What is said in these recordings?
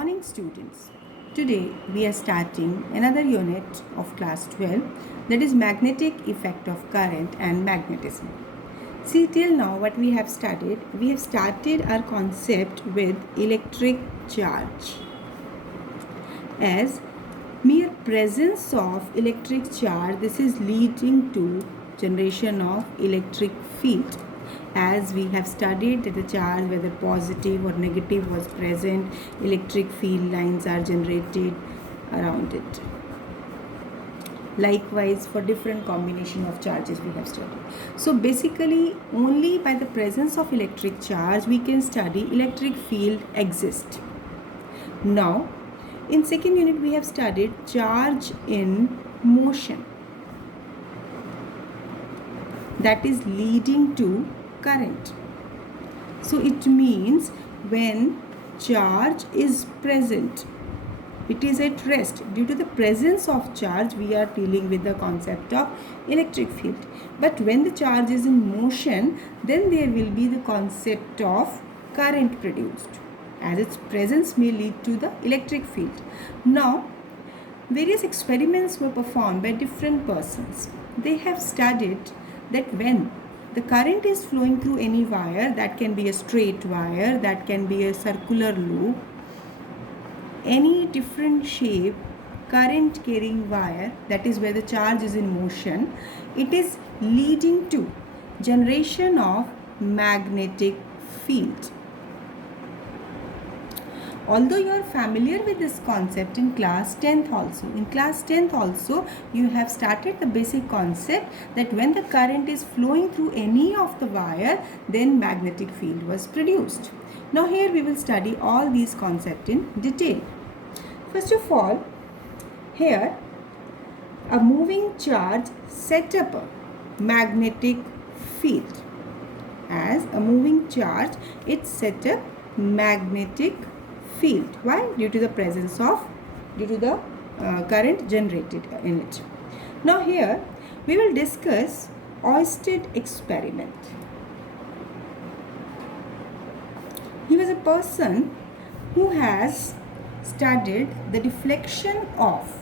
morning, students. Today we are starting another unit of class 12, that is magnetic effect of current and magnetism. See, till now what we have studied, we have started our concept with electric charge as mere presence of electric charge. This is leading to generation of electric field. As we have studied that the charge, whether positive or negative, was present, electric field lines are generated around it. Likewise, for different combination of charges we have studied. So basically, only by the presence of electric charge we can study electric field exist. Now, in second unit we have studied charge in motion, that is leading to current. So it means when charge is present, it is at rest. Due to the presence of charge, we are dealing with the concept of electric field. But when the charge is in motion, then there will be the concept of current produced, as its presence may lead to the electric field. Now, various experiments were performed by different persons. They have studied that when the current is flowing through any wire, that can be a straight wire, that can be a circular loop, any different shape current carrying wire, that is where the charge is in motion, it is leading to generation of magnetic field. Although you are familiar with this concept in class 10th also. In class 10th also, you have started the basic concept that when the current is flowing through any of the wire, then magnetic field was produced. Now here we will study all these concepts in detail. First of all, here a moving charge set up a magnetic field. As a moving charge, it set up magnetic field. Why? Due to the current generated in it. Now here we will discuss Oersted experiment. He was a person who has studied the deflection of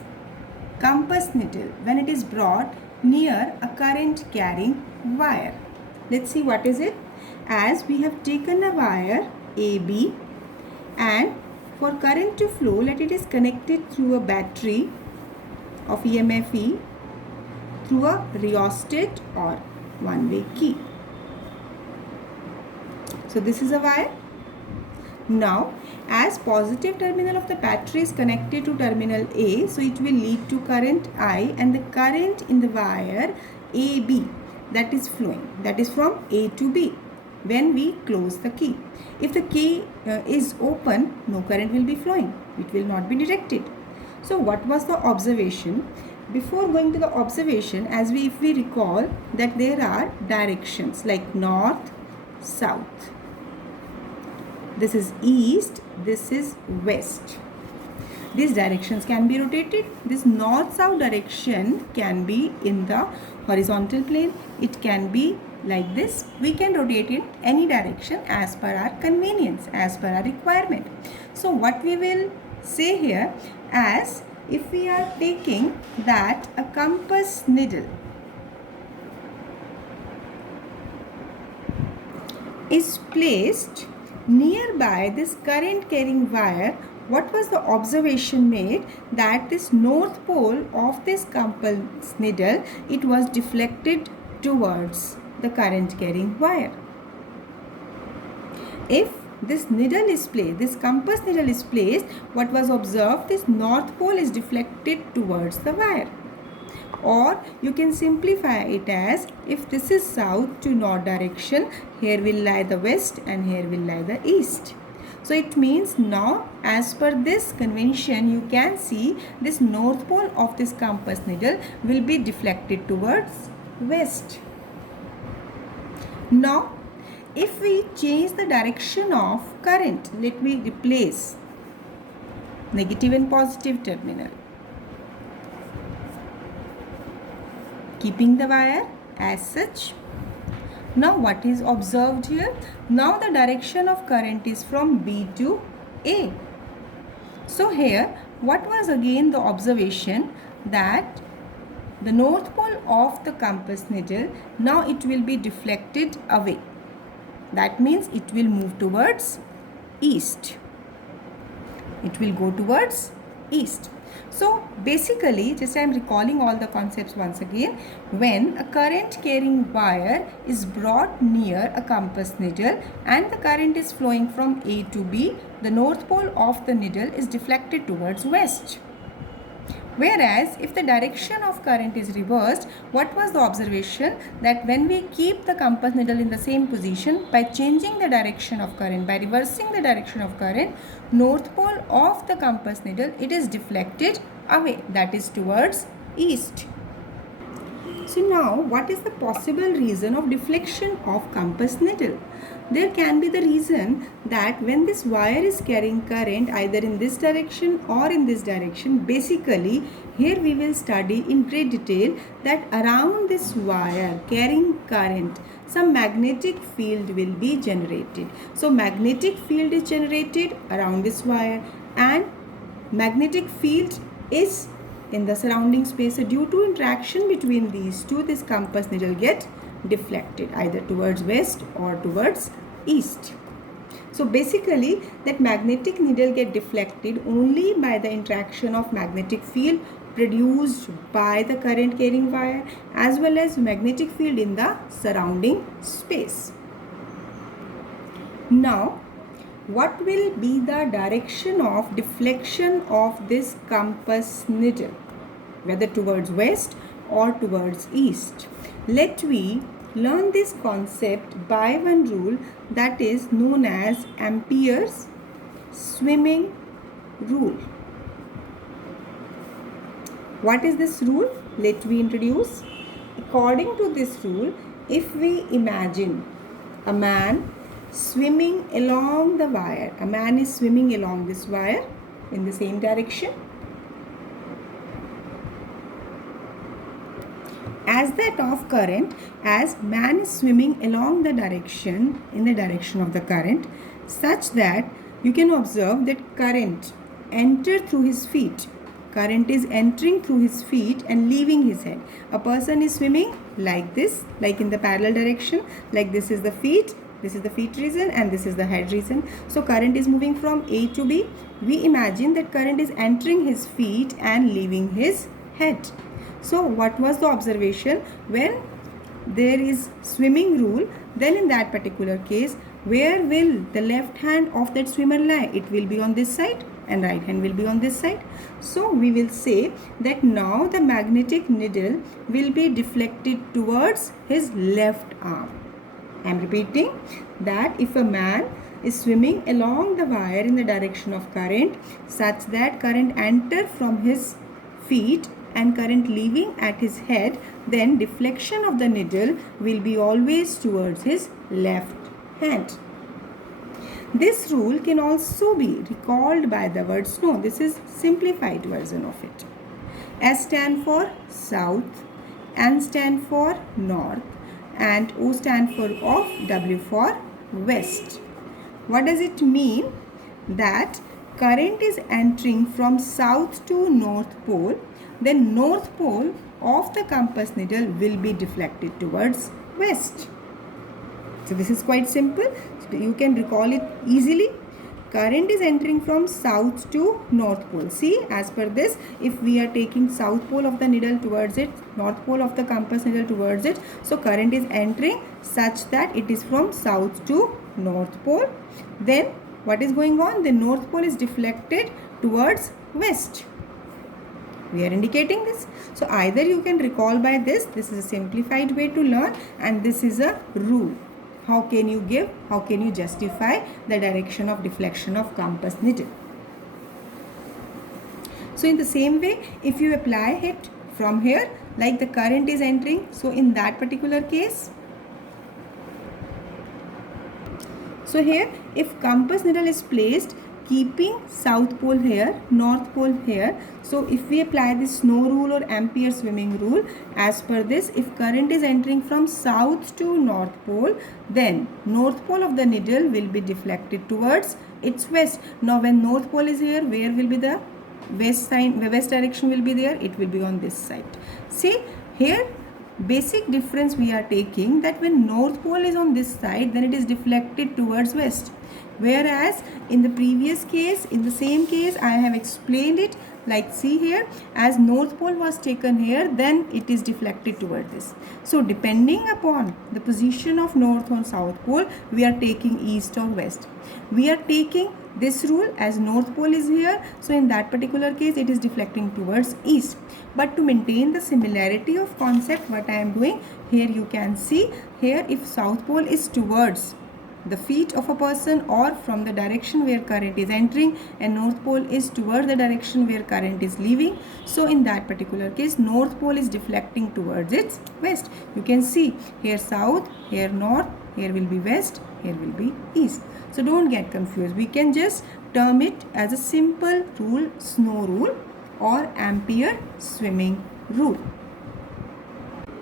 compass needle when it is brought near a current carrying wire. Let's see what is it. As we have taken a wire AB, and for current to flow, let it is connected through a battery of EMFE through a rheostat or one-way key. So this is a wire. Now, as positive terminal of the battery is connected to terminal A, so it will lead to current I, and the current in the wire AB, that is flowing, that is from A to B. When we close the key, if the key is open, no current will be flowing, it will not be detected. So what was the observation? Before going to the observation, if we recall that there are directions like north, south, this is east, this is west. These directions can be rotated. This north-south direction can be in the horizontal plane. It can be like this. We can rotate in any direction as per our convenience, as per our requirement. So what we will say here, as if we are taking that a compass needle is placed nearby this current carrying wire, what was the observation made? That this north pole of this compass needle, it was deflected towards the current carrying wire. If this needle is placed, this compass needle is placed, what was observed? This north pole is deflected towards the wire. Or you can simplify it as, if this is south to north direction, here will lie the west and here will lie the east. So it means now, as per this convention, you can see this north pole of this compass needle will be deflected towards west. Now, if we change the direction of current, let me replace negative and positive terminal, keeping the wire as such. Now what is observed here? Now the direction of current is from B to A. So here, what was again the observation, that the north pole of the compass needle, now it will be deflected away. That means it will move towards east. It will go towards east. So basically, just I am recalling all the concepts once again. When a current carrying wire is brought near a compass needle and the current is flowing from A to B, the north pole of the needle is deflected towards west. Whereas if the direction of current is reversed, what was the observation? That when we keep the compass needle in the same position, by changing the direction of current, by reversing the direction of current, north pole of the compass needle, it is deflected away, that is towards east. So now, what is the possible reason of deflection of compass needle? There can be the reason that when this wire is carrying current either in this direction or in this direction, basically here we will study in great detail that around this wire carrying current, some magnetic field will be generated. So magnetic field is generated around this wire, and magnetic field is in the surrounding space. So due to interaction between these two, this compass needle get deflected either towards west or towards east. So basically that magnetic needle get deflected only by the interaction of magnetic field produced by the current carrying wire as well as magnetic field in the surrounding space. Now, what will be the direction of deflection of this compass needle, whether towards west or towards east? Let we learn this concept by one rule that is known as Ampere's swimming rule. What is this rule? Let we introduce. According to this rule, if we imagine a man swimming along the wire, a man is swimming along this wire in the same direction, as that of current, as man is swimming along the direction, in the direction of the current, such that you can observe that current enter through his feet. Current is entering through his feet and leaving his head. A person is swimming like this, like in the parallel direction, like this is the feet, this is the feet region and this is the head region. So current is moving from A to B. We imagine that current is entering his feet and leaving his head. So what was the observation? When there is swimming rule, then in that particular case, where will the left hand of that swimmer lie? It will be on this side and right hand will be on this side. So we will say that now the magnetic needle will be deflected towards his left arm. I am repeating that if a man is swimming along the wire in the direction of current such that current enter from his feet and current leaving at his head, then deflection of the needle will be always towards his left hand. This rule can also be recalled by the word snow. This is simplified version of it. S stand for south, N stand for north, and O stand for off, W for west. What does it mean? That current is entering from south to north pole, then north pole of the compass needle will be deflected towards west. So this is quite simple. So you can recall it easily. Current is entering from south to north pole. See, as per this, if we are taking south pole of the needle towards it, north pole of the compass needle towards it, so current is entering such that it is from south to north pole. Then what is going on? The north pole is deflected towards west. We are indicating this. So either you can recall by this is a simplified way to learn, and this is a rule. How can you give, how can you justify the direction of deflection of compass needle? So in the same way, if you apply it from here, like the current is entering, so in that particular case, so here if compass needle is placed keeping south pole here, north pole here, so if we apply the snow rule or Ampere swimming rule, as per this, if current is entering from south to north pole, then north pole of the needle will be deflected towards It's west. Now when north pole is here, where will be the west sign? The west direction will be there. It will be on this side. See here, basic difference we are taking, that when north pole is on this side, then it is deflected towards west. Whereas in the previous case, in the same case, I have explained it, like see here, as north pole was taken here, then it is deflected toward this. So depending upon the position of north or south pole, we are taking east or west. We are taking this rule as north pole is here, so in that particular case it is deflecting towards east. But to maintain the similarity of concept, what I am doing here, you can see here, if south pole is towards the feet of a person or from the direction where current is entering, and north pole is toward the direction where current is leaving, so in that particular case north pole is deflecting towards its west. You can see here south, here north, here will be west, here will be east. So don't get confused. We can just term it as a simple rule, snow rule or Ampere swimming rule.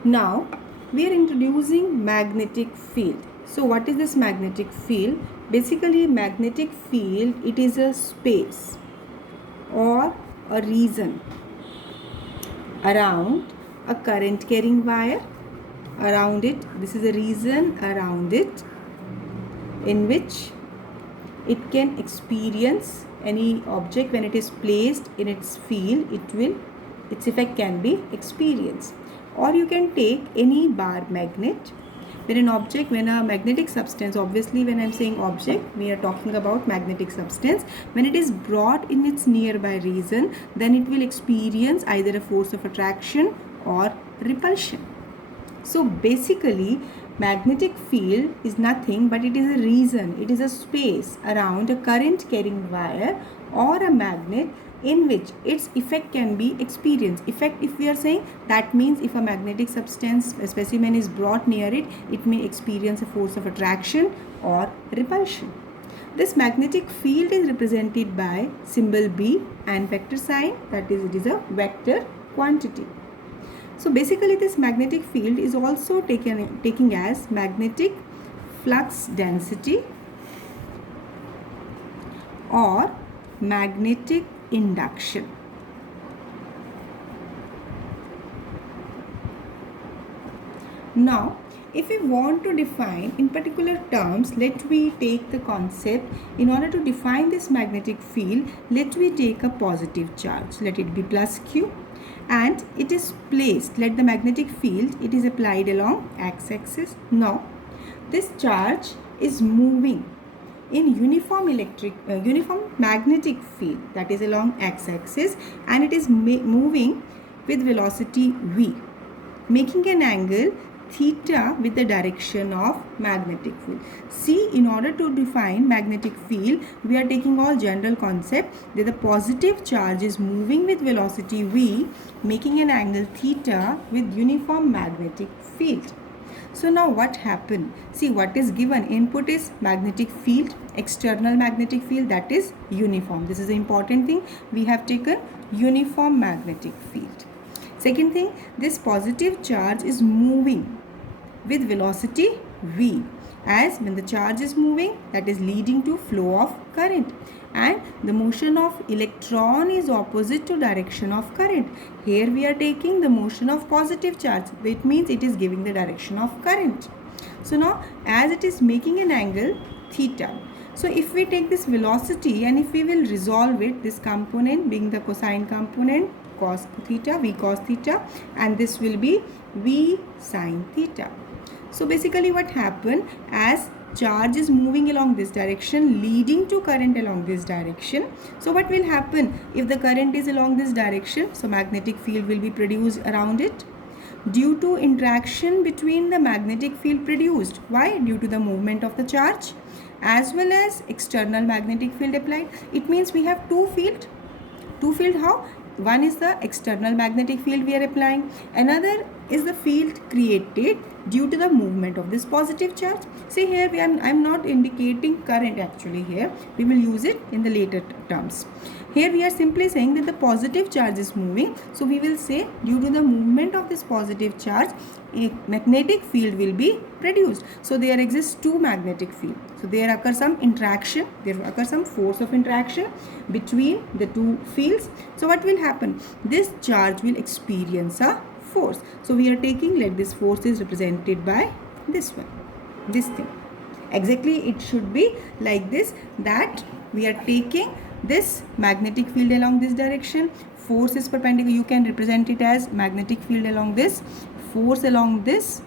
Now we are introducing magnetic field. So what is this magnetic field? Basically, magnetic field, it is a space or a region around a current carrying wire. Around it, this is a region around it in which it can experience any object when it is placed in its field, its effect can be experienced. Or you can take any bar magnet. When a magnetic substance, obviously when I am saying object, we are talking about magnetic substance. When it is brought in its nearby region, then it will experience either a force of attraction or repulsion. So basically, magnetic field is nothing but it is a region, it is a space around a current carrying wire or a magnet in which its effect can be experienced. Effect, if we are saying, that means if a magnetic substance, a specimen is brought near it, it may experience a force of attraction or repulsion. This magnetic field is represented by symbol B and vector sign, that is, it is a vector quantity. So basically this magnetic field is also taking as magnetic flux density or magnetic induction. Now, if we want to define in particular terms, let we take the concept. In order to define this magnetic field, let we take a positive charge. Let it be plus Q, and it is placed. Let the magnetic field, it is applied along x-axis. Now, this charge is moving in uniform magnetic field, that is along x-axis, and it is moving with velocity v, making an angle theta with the direction of magnetic field. See, in order to define magnetic field, we are taking all general concept that the positive charge is moving with velocity v, making an angle theta with uniform magnetic field. So now what happened? See, what is given? Input is magnetic field, external magnetic field, that is uniform. This is the important thing. We have taken uniform magnetic field. Second thing, this positive charge is moving with velocity v, as when the charge is moving, that is leading to flow of current, and the motion of electron is opposite to direction of current. Here we are taking the motion of positive charge, which means it is giving the direction of current. So now as it is making an angle theta, so if we take this velocity and if we will resolve it, this component being the cosine component, cos theta, v cos theta, and this will be v sin theta. So basically what happened, as charge is moving along this direction, leading to current along this direction. So what will happen if the current is along this direction? So magnetic field will be produced around it due to interaction between the magnetic field produced. Why? Due to the movement of the charge as well as external magnetic field applied. It means we have two field how? One is the external magnetic field we are applying. Another is the field created due to the movement of this positive charge. See here, I'm not indicating current actually here. We will use it in the later terms. Here we are simply saying that the positive charge is moving. So we will say due to the movement of this positive charge, a magnetic field will be produced. So there exists two magnetic fields. So there occurs some interaction, there occurs some force of interaction between the two fields. So what will happen? This charge will experience a force. So we are taking, like, this force is represented by this one, this thing. Exactly, it should be like this, that we are taking this magnetic field along this direction, force is perpendicular, you can represent it as magnetic field along this, force along this,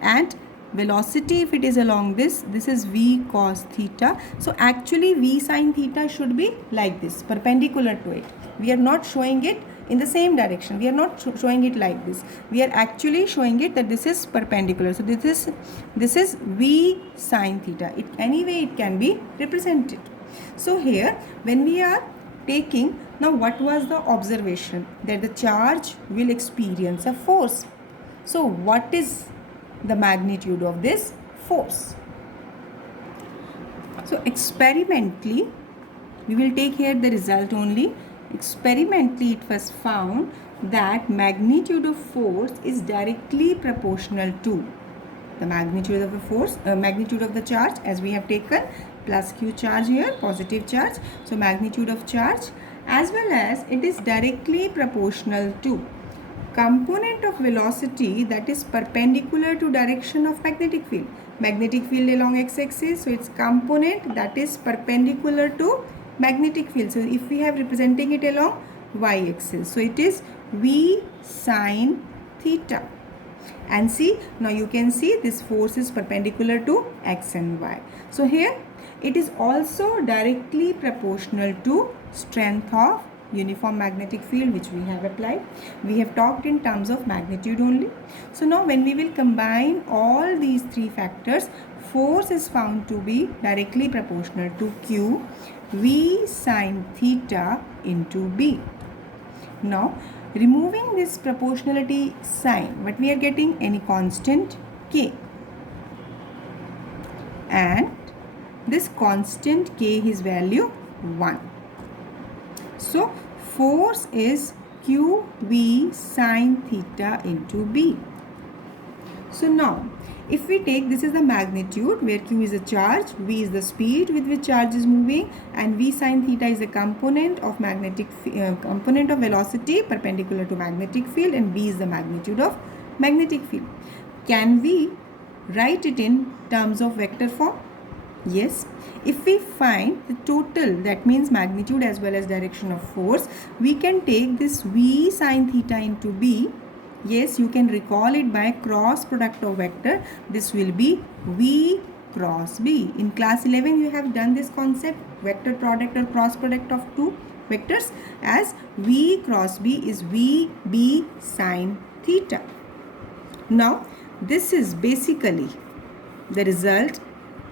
and velocity if it is along this is v cos theta. So actually v sin theta should be like this, perpendicular to it. We are not showing it in the same direction, we are not showing it like this, we are actually showing it that this is perpendicular. So this is v sin theta. Anyway it can be represented. So here when we are taking, now what was the observation? That the charge will experience a force. So what is the magnitude of this force? So experimentally, we will take here the result only. Experimentally it was found that magnitude of force is directly proportional to the magnitude of the force, magnitude of the charge, as we have taken plus q charge here, positive charge. So magnitude of charge, as well as it is directly proportional to component of velocity that is perpendicular to direction of magnetic field. Magnetic field along x-axis, so its component that is perpendicular to magnetic field. So if we have representing it along y-axis, so it is v sin theta. And see, now you can see this force is perpendicular to x and y. So here it is also directly proportional to strength of uniform magnetic field, which we have applied. We have talked in terms of magnitude only. So now when we will combine all these three factors, force is found to be directly proportional to q, v sin theta into b. Now removing this proportionality sign, what we are getting? Any constant k, and this constant k, his value 1. So force is q v sin theta into b. So now if we take, this is the magnitude where q is a charge, v is the speed with which charge is moving, and v sin theta is the component of component of velocity perpendicular to magnetic field, and b is the magnitude of magnetic field. Can we write it in terms of vector form? Yes. If we find the total, that means magnitude as well as direction of force, we can take this v sin theta into b. Yes, you can recall it by cross product of vector. This will be v cross b. In class 11 you have done this concept, vector product or cross product of two vectors, as v cross b is v b sin theta. Now this is basically the result.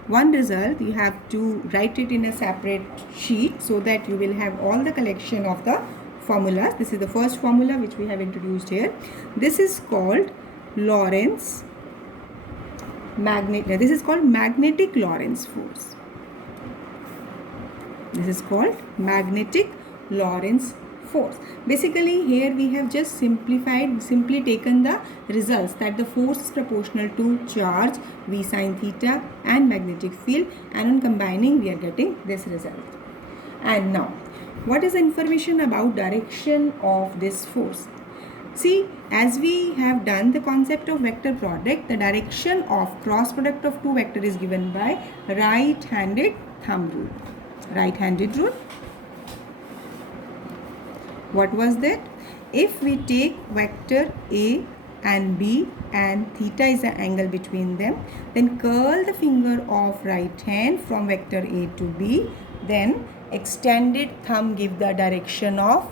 One result, you have to write it in a separate sheet so that you will have all the collection of the formulas. This is the first formula which we have introduced here. This is called Lorentz magnet. This is called magnetic Lorentz force. This is called magnetic Lorentz force. Basically here we have just simply taken the results that the force is proportional to charge, v sin theta, and magnetic field, and on combining we are getting this result. And now what is the information about direction of this force? See, as we have done the concept of vector product, the direction of cross product of two vectors is given by right-handed thumb rule. Right-handed rule. What was that? If we take vector A and B and theta is the angle between them, then curl the finger of right hand from vector A to B, then extended thumb give the direction of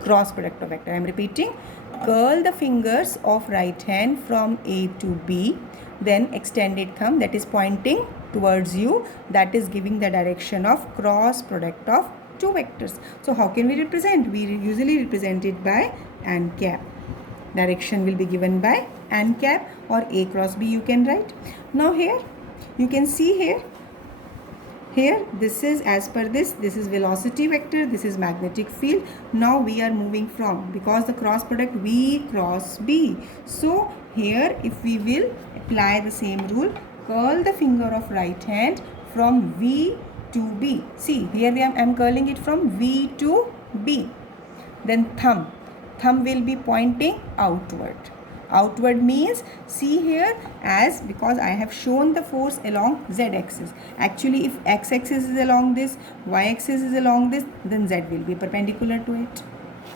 cross product of vector. I am repeating, curl the fingers of right hand from A to B, then extended thumb, that is pointing towards you, that is giving the direction of cross product of two vectors. So how can we represent? We usually represent it by and cap. Direction will be given by n cap or A cross B you can write. Now here you can see here this is, as per this is velocity vector, this is magnetic field. Now we are moving from, because the cross product V cross B. So here if we will apply the same rule, curl the finger of right hand from V to B. See here I am curling it from V to B. Then thumb will be pointing outward. Outward means, see here, as because I have shown the force along z-axis. Actually if x-axis is along this, y-axis is along this, then z will be perpendicular to it.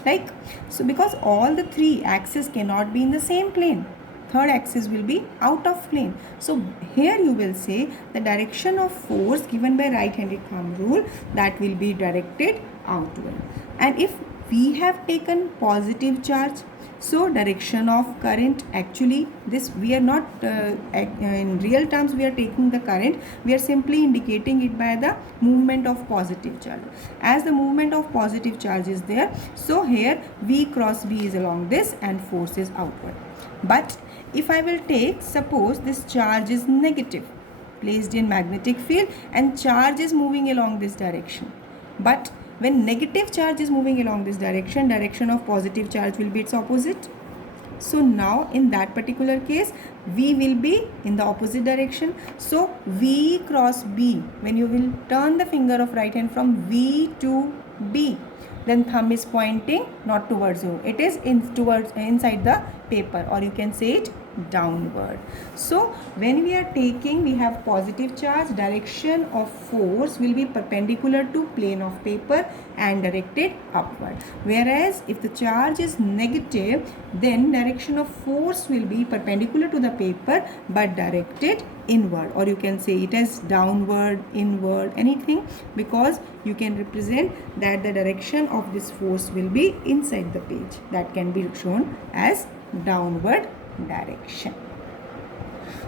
Like so, because all the three axes cannot be in the same plane, third axis will be out of plane. So here you will say the direction of force given by right-handed thumb rule, that will be directed outward. And if we have taken positive charge, so direction of current, actually this we are not in real terms we are taking the current, we are simply indicating it by the movement of positive charge. As the movement of positive charge is there, so here V cross B is along this and force is outward. But if I will take, suppose this charge is negative, placed in magnetic field, and charge is moving along this direction. But when negative charge is moving along this direction of positive charge will be its opposite. So now in that particular case, V will be in the opposite direction. So V cross B, when you will turn the finger of right hand from V to B, then thumb is pointing not towards you, it is towards inside the paper, or you can say it downward. So when we are taking, we have positive charge, direction of force will be perpendicular to plane of paper and directed upward. Whereas if the charge is negative, then direction of force will be perpendicular to the paper but directed inward, or you can say it as downward, inward, anything, because you can represent that the direction of this force will be inside the page. That can be shown as downward direction.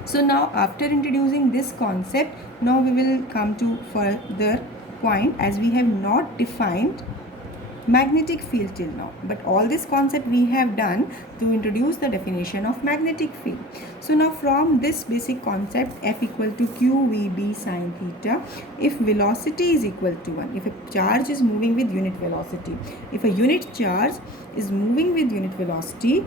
So now after introducing this concept, now we will come to further point, as we have not defined magnetic field till now, but all this concept we have done to introduce the definition of magnetic field. So now from this basic concept, F equal to QVB sine theta, if velocity is equal to 1, if a charge is moving with unit velocity, if a unit charge is moving with unit velocity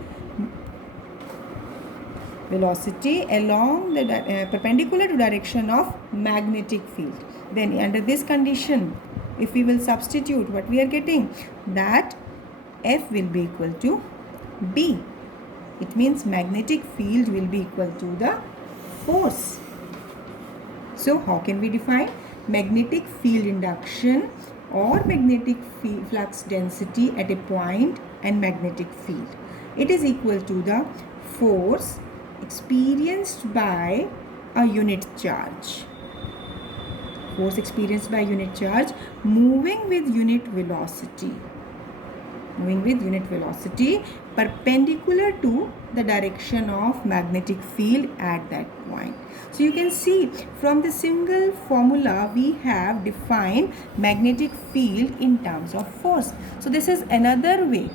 along the perpendicular to direction of magnetic field, then under this condition, if we will substitute, what we are getting, that F will be equal to B. It means magnetic field will be equal to the force. So how can we define magnetic field induction or magnetic flux density at a point and magnetic field? It is equal to the force experienced by a unit charge. Force experienced by unit charge moving with unit velocity. Perpendicular to the direction of magnetic field at that point. So you can see from the single formula we have defined magnetic field in terms of force. So this is another way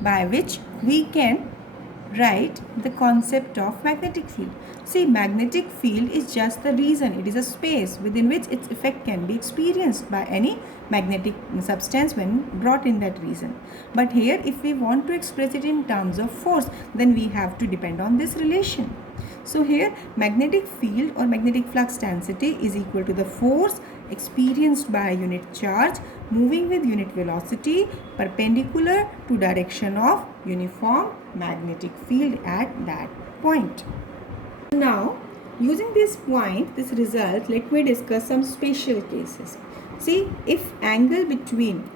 by which we can write the concept of magnetic field. See, magnetic field is just the region, it is a space within which its effect can be experienced by any magnetic substance when brought in that region. But here if we want to express it in terms of force, then we have to depend on this relation. So here magnetic field or magnetic flux density is equal to the force experienced by a unit charge moving with unit velocity perpendicular to direction of uniform magnetic field at that point. Now using this point, this result, let me discuss some special cases. See, if angle between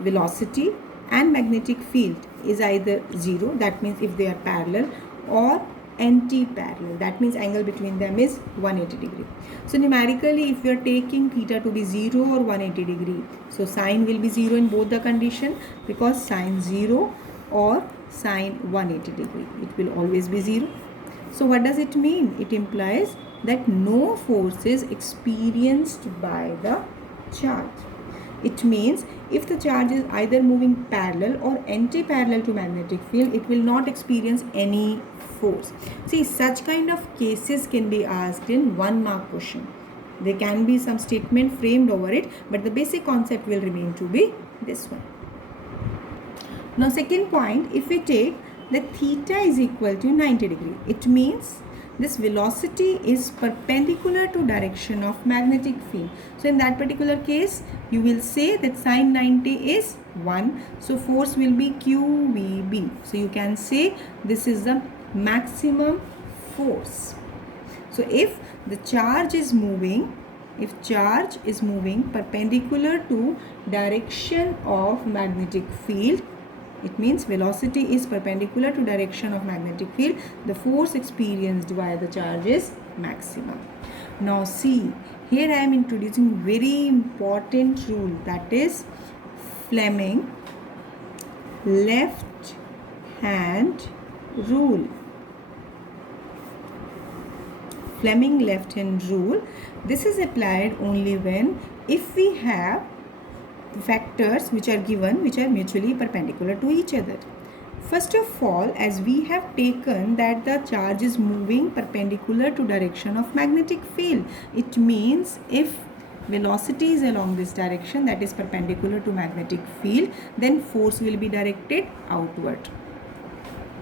velocity and magnetic field is either 0, that means if they are parallel, or anti-parallel, that means angle between them is 180 degree. So numerically if you are taking theta to be 0 or 180 degree, so sine will be 0 in both the condition, because sine 0 or sine 180 degree, it will always be 0. So what does it mean? It implies that no force is experienced by the charge. It means if the charge is either moving parallel or anti-parallel to magnetic field, it will not experience any force. See, such kind of cases can be asked in 1 mark question. There can be some statement framed over it, but the basic concept will remain to be this one. Now second point, if we take that theta is equal to 90 degree, it means this velocity is perpendicular to direction of magnetic field. So in that particular case, you will say that sine 90 is 1. So force will be QVB. So you can say this is the maximum force. So if the charge is moving, perpendicular to direction of magnetic field, it means velocity is perpendicular to direction of magnetic field, the force experienced by the charge is maximum. Now see, here I am introducing very important rule, that is Fleming left hand rule. Fleming left hand rule. This is applied only when if we have vectors which are given which are mutually perpendicular to each other. First of all, as we have taken that the charge is moving perpendicular to direction of magnetic field, it means if velocity is along this direction, that is perpendicular to magnetic field, then force will be directed outward.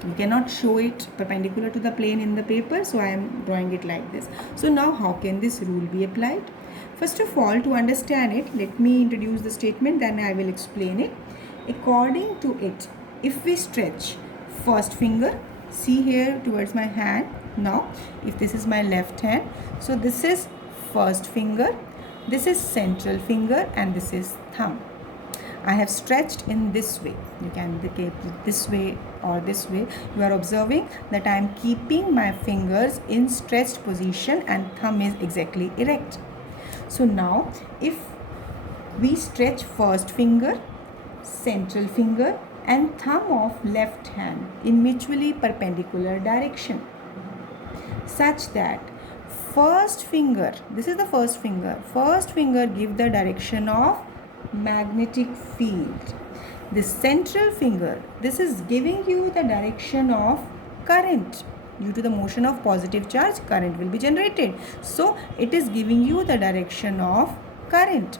You cannot show it perpendicular to the plane in the paper, so I am drawing it like this. So now how can this rule be applied? First of all, to understand it, let me introduce the statement, then I will explain it. According to it, if we stretch first finger, see here towards my hand, now if this is my left hand, so this is first finger, this is central finger, and this is thumb. I have stretched in this way. You can indicate it this way or this way. You are observing that I am keeping my fingers in stretched position and thumb is exactly erect. So now if we stretch first finger, central finger and thumb of left hand in mutually perpendicular direction, such that first finger, this is the first finger give the direction of magnetic field. The central finger, this is giving you the direction of current. Due to the motion of positive charge, current will be generated. So it is giving you the direction of current.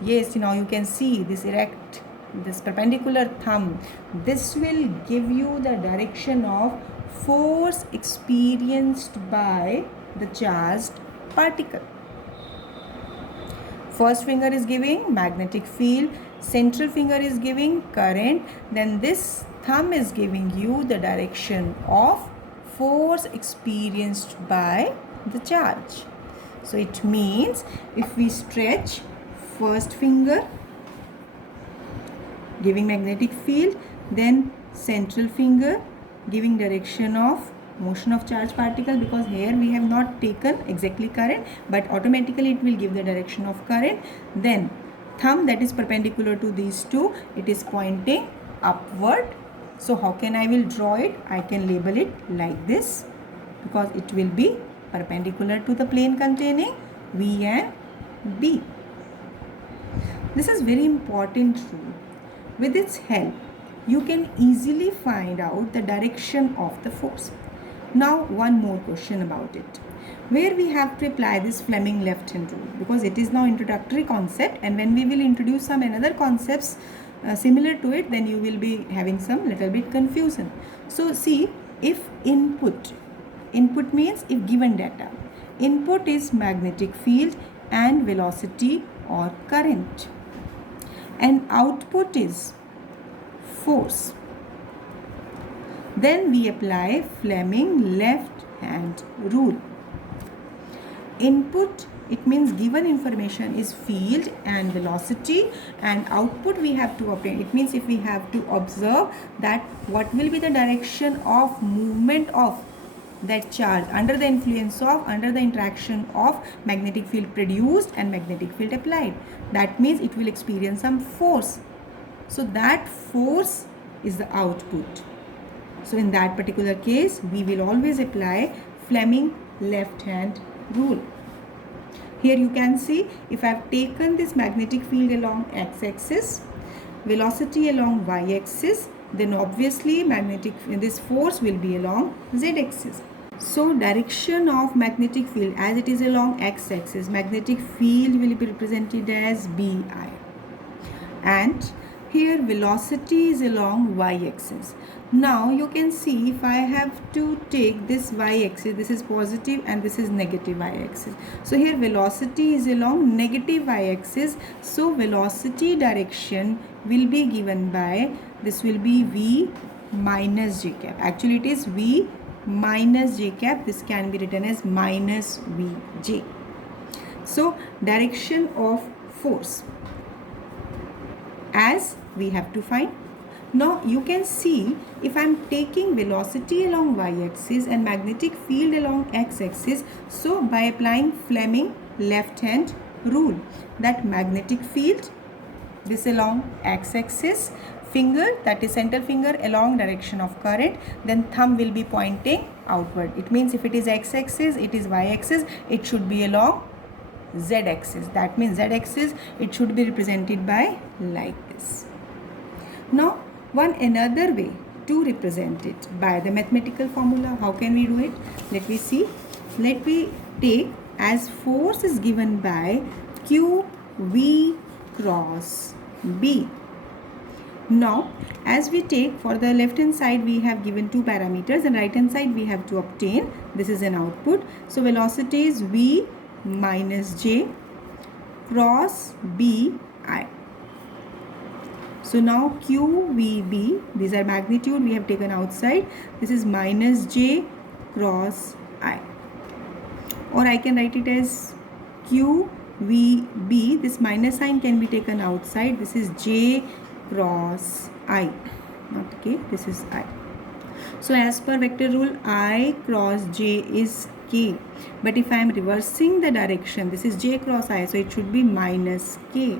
Yes, now you can see this erect, this perpendicular thumb. This will give you the direction of force experienced by the charged particle. First finger is giving magnetic field, central finger is giving current, then this thumb is giving you the direction of force experienced by the charge. So it means if we stretch first finger giving magnetic field, then central finger giving direction of motion of charged particle, because here we have not taken exactly current, but automatically it will give the direction of current. Then thumb, that is perpendicular to these two, it is pointing upward. So how can I will draw it? I can label it like this, because it will be perpendicular to the plane containing V and B. This is very important rule. With its help, you can easily find out the direction of the force. Now one more question about it, where we have to apply this Fleming left hand rule, because it is now introductory concept, and when we will introduce some another concepts similar to it, then you will be having some little bit confusion. So see, if input means if given data, input is magnetic field and velocity or current, and output is force, then we apply Fleming left hand rule. Input, it means given information is field and velocity, and output we have to obtain. It means if we have to observe that what will be the direction of movement of that charge under the influence of, under the interaction of magnetic field produced and magnetic field applied. That means it will experience some force. So that force is the output. So in that particular case, we will always apply Fleming left hand rule. Here you can see, if I have taken this magnetic field along x-axis, velocity along y-axis, then obviously this force will be along z-axis. So direction of magnetic field, as it is along x-axis, magnetic field will be represented as BI. And here velocity is along y-axis. Now you can see, if I have to take this y-axis, this is positive and this is negative y-axis. So here velocity is along negative y-axis. So velocity direction will be given by, this will be V minus j cap. Actually it is V minus j cap. This can be written as minus Vj. So direction of force, as we have to find. Now you can see, if I am taking velocity along y-axis and magnetic field along x-axis, so by applying Fleming left hand rule, that magnetic field, this along x-axis, finger, that is center finger, along direction of current, then thumb will be pointing outward. It means if it is x-axis, it is y-axis, it should be along z-axis. That means z-axis, it should be represented by like this. Now one another way to represent it by the mathematical formula. How can we do it? Let me see. Let me take, as force is given by QV cross B. Now as we take, for the left hand side we have given two parameters and right hand side we have to obtain, this is an output. So velocity is V minus J cross BI. So now QVB, these are magnitude we have taken outside. This is minus J cross I. Or I can write it as QVB. This minus sign can be taken outside. This is J cross I. Not K, this is I. So as per vector rule, I cross J is K. But if I am reversing the direction, this is J cross I. So it should be minus K.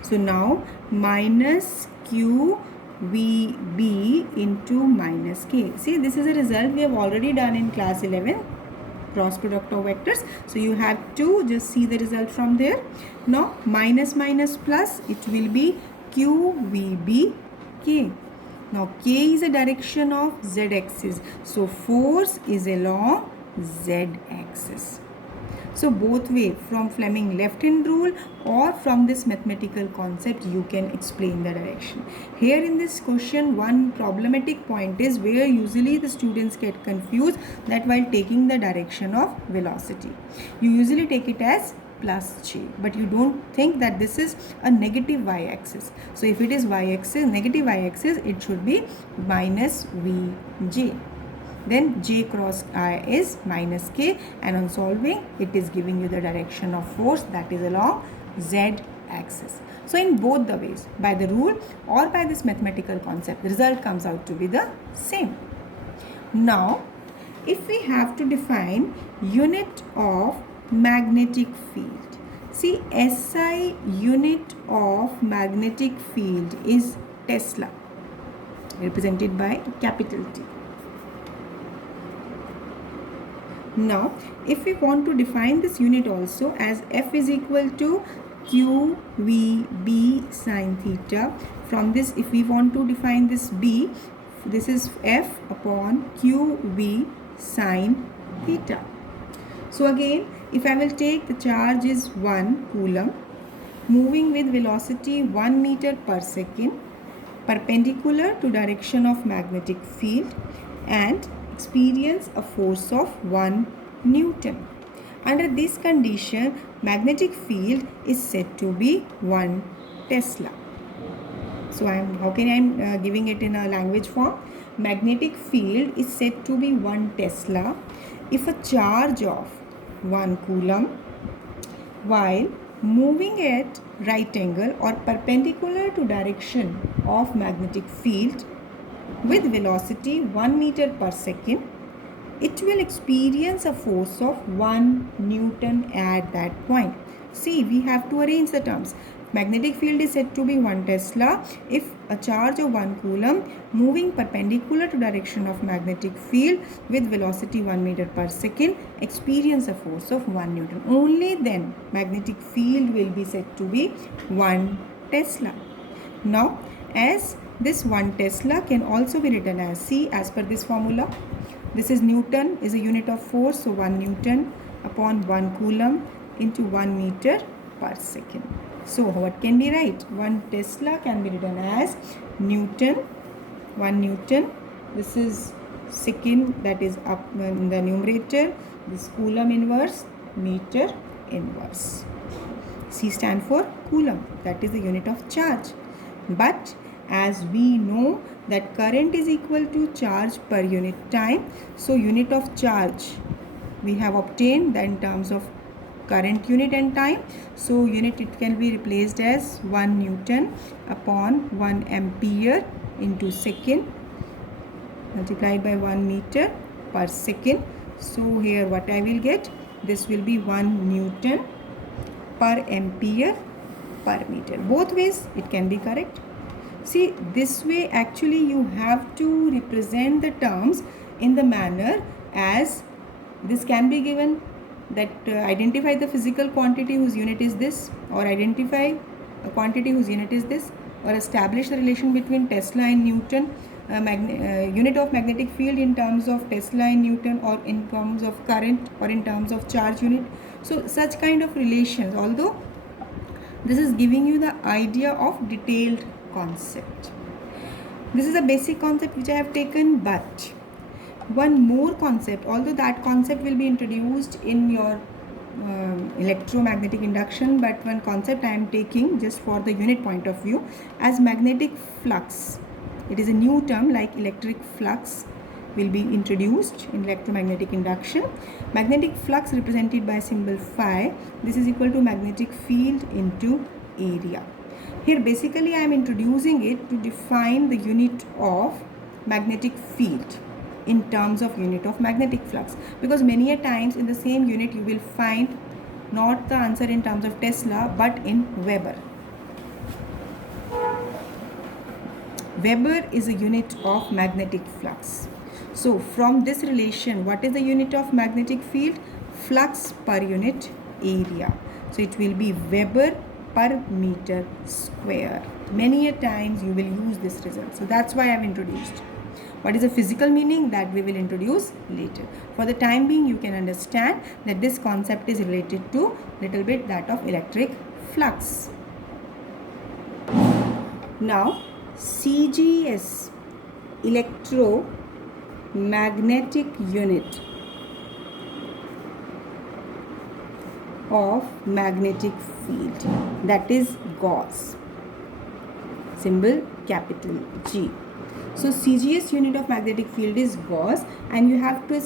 So now minus QVB into minus K. See, this is a result we have already done in class 11, cross product of vectors. So you have to just see the result from there. Now minus minus plus, it will be QVB K. Now K is a direction of Z axis. So force is along Z axis. So both way, from Fleming left hand rule or from this mathematical concept, you can explain the direction. Here in this question, one problematic point is where usually the students get confused, that while taking the direction of velocity, you usually take it as plus J, but you don't think that this is a negative y-axis. So if it is y-axis, negative y-axis, it should be minus Vj. Then J cross I is minus K, and on solving it is giving you the direction of force, that is along Z axis. So in both the ways, by the rule or by this mathematical concept, the result comes out to be the same. Now if we have to define unit of magnetic field, see, SI unit of magnetic field is Tesla, represented by capital T. Now if we want to define this unit also as F is equal to QVB sine theta, from this if we want to define this B, this is F upon QV sine theta. So again, if I will take, the charge is 1 coulomb, moving with velocity 1 meter per second, perpendicular to direction of magnetic field, and experience a force of 1 Newton. Under this condition, magnetic field is said to be 1 Tesla. So how can I am giving it in a language form? Magnetic field is said to be 1 Tesla if a charge of 1 coulomb while moving at right angle or perpendicular to direction of magnetic field with velocity 1 meter per second, it will experience a force of 1 Newton at that point. See, we have to arrange the terms. Magnetic field is said to be 1 Tesla if a charge of 1 coulomb moving perpendicular to direction of magnetic field with velocity 1 meter per second experience a force of 1 Newton. Only then magnetic field will be said to be 1 Tesla. Now, as this 1 Tesla can also be written as C as per this formula. This is Newton is a unit of force, so 1 Newton upon 1 coulomb into 1 meter per second. So what can be right? 1 Tesla can be written as Newton, 1 Newton. This is second, that is up in the numerator. This coulomb inverse, meter inverse. C stand for coulomb, that is the unit of charge. But as we know that current is equal to charge per unit time, so unit of charge we have obtained that in terms of current unit and time. So unit it can be replaced as 1 Newton upon 1 ampere into second multiplied by 1 meter per second. So here what I will get, this will be 1 Newton per ampere per meter. Both ways it can be correct. See, this way actually you have to represent the terms in the manner as this can be given that identify the physical quantity whose unit is this, or identify a quantity whose unit is this, or establish the relation between Tesla and Newton, unit of magnetic field in terms of Tesla and Newton, or in terms of current, or in terms of charge unit. So such kind of relations, although this is giving you the idea of detailed concept. This is a basic concept which I have taken, but one more concept, although that concept will be introduced in your electromagnetic induction, but one concept I am taking just for the unit point of view as magnetic flux. It is a new term like electric flux will be introduced in electromagnetic induction. Magnetic flux represented by symbol phi. This is equal to magnetic field into area. Here basically I am introducing it to define the unit of magnetic field in terms of unit of magnetic flux, because many a times in the same unit you will find not the answer in terms of Tesla but in Weber. Weber is a unit of magnetic flux. So from this relation, what is the unit of magnetic field? Flux per unit area. So it will be Weber per meter square. Many a times you will use this result. So that's why I have introduced. What is the physical meaning? That we will introduce later. For the time being, you can understand that this concept is related to little bit that of electric flux. Now, CGS, electromagnetic unit of magnetic field, that is Gauss, symbol capital G. So CGS unit of magnetic field is Gauss, and you have to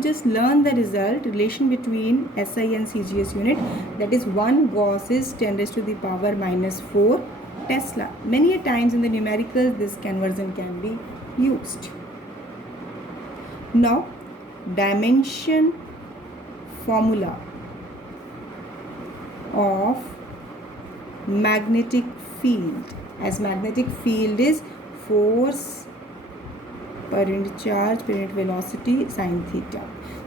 just learn the result relation between SI and CGS unit, that is 1 Gauss is 10 raised to the power minus 4 Tesla. Many a times in the numericals this conversion can be used. Now dimension formula of magnetic field, as magnetic field is force per unit charge per unit velocity sine theta.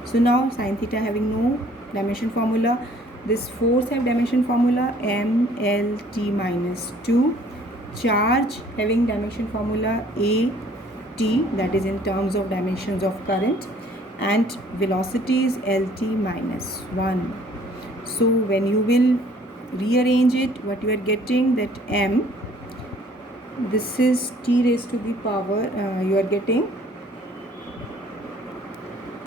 So now sine theta having no dimension formula, this force have dimension formula mLt minus 2, charge having dimension formula at, that is in terms of dimensions of current, and velocity is Lt minus 1. So when you will rearrange it, what you are getting, that m, this is t raised to the power, you are getting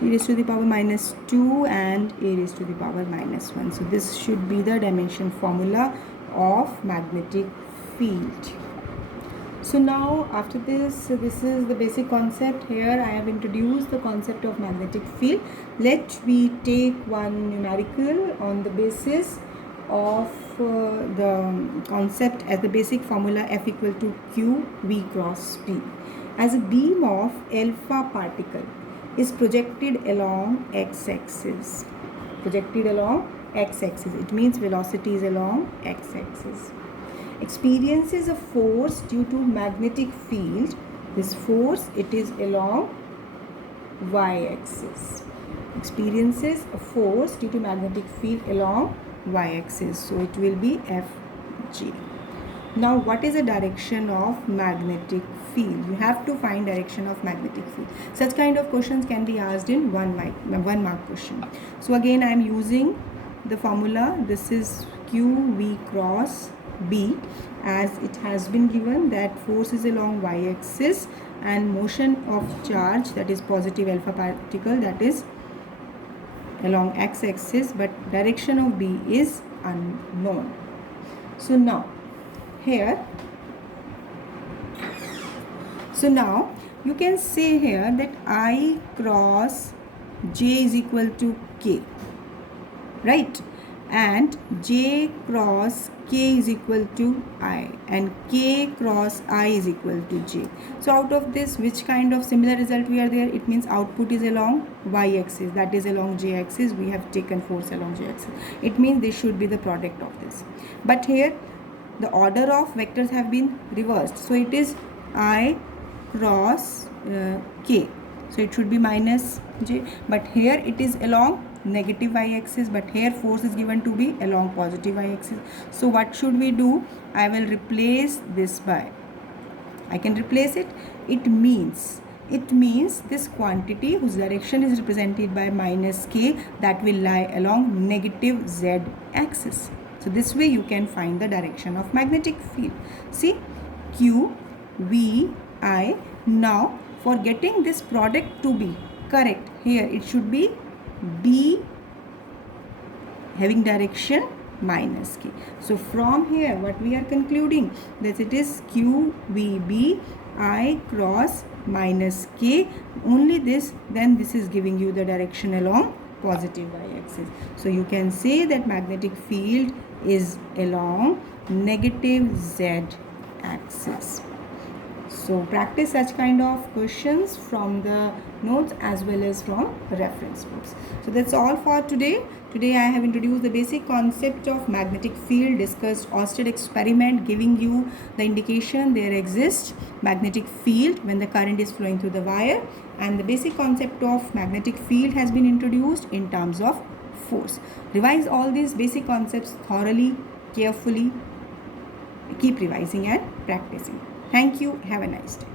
t raised to the power minus 2 and a raised to the power minus 1. So this should be the dimension formula of magnetic field. So now after this, this is the basic concept. Here I have introduced the concept of magnetic field. Let we take one numerical on the basis of the concept as the basic formula F equal to Q V cross P. As a beam of alpha particle is projected along x-axis, projected along x-axis. It means velocity is along x-axis. Experiences a force due to magnetic field. This force, it is along y-axis. Experiences a force due to magnetic field along y-axis. So it will be Fg. Now what is the direction of magnetic field? You have to find direction of magnetic field. Such kind of questions can be asked in one mark question. So again I am using the formula. This is QV cross B, as it has been given that force is along y-axis and motion of charge, that is positive alpha particle, that is along x-axis, but direction of B is unknown. So now here, so now you can say here that I cross J is equal to K, right? And J cross K is equal to I, and K cross I is equal to J. So out of this, which kind of similar result we are there? It means output is along y-axis, that is along j-axis. We have taken force along j-axis. It means this should be the product of this. But here the order of vectors have been reversed. So it is I cross K. So it should be minus J. But here it is along negative y-axis, but here force is given to be along positive y-axis. So what should we do? I will replace this by, I can replace it. It means this quantity whose direction is represented by minus K, that will lie along negative Z axis. So this way you can find the direction of magnetic field. See, Q, V, I. Now for getting this product to be correct, here it should be B having direction minus K. So from here what we are concluding, that it is Q, V, B, I cross minus K. Only this, then this is giving you the direction along positive y-axis. So you can say that magnetic field is along negative Z axis. So practice such kind of questions from the notes as well as from reference books. So that's all for today. Today I have introduced the basic concept of magnetic field, discussed Oersted experiment giving you the indication there exists magnetic field when the current is flowing through the wire, and the basic concept of magnetic field has been introduced in terms of force. Revise all these basic concepts thoroughly, carefully. Keep revising and practicing. Thank you. Have a nice day.